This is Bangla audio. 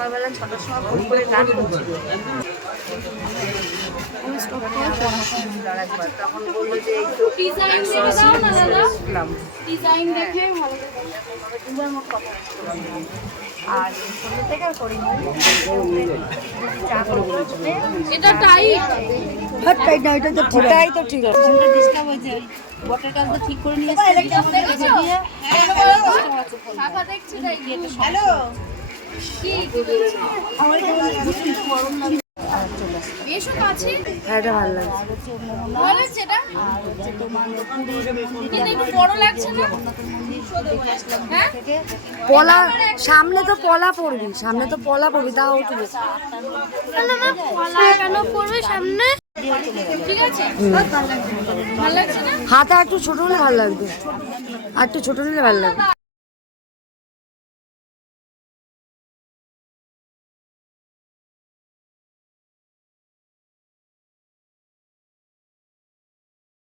সকালবেলা 6টার সময় ফোন করে গান করছিল, তখন বললো যে ডিজাইন দেখে দাও না দাদা, শুনলাম ডিজাইন দেখে ভালো দুবার মোট কথা আর সন্ধ্যে থেকে আর করিনি। চা করবো এটা টাইট, ওটাই তো ঠিক আছে। ডিস্টার্ব হয়েছে, বটের কাজ তো ঠিক করে নিয়ে এসেছে, ফাঁকা দেখছি তাই হ্যালো কি বলছো এসো কাছে। হ্যাঁ এটা ভালো লাগছে। ভালো লাগছে এটা, কিন্তু একটু বড় লাগছে না? হ্যাঁ পলা সামনে তো পলা পড়বি, সামনে তো পলা পড়বি, তাও একটু বেশি। কেন পড়বে সামনে? ঠিক আছে ভালো লাগছে না? হাতা একটু ছোট হলে ভালো লাগবে, আর একটু ছোট হলে ভালো লাগবে।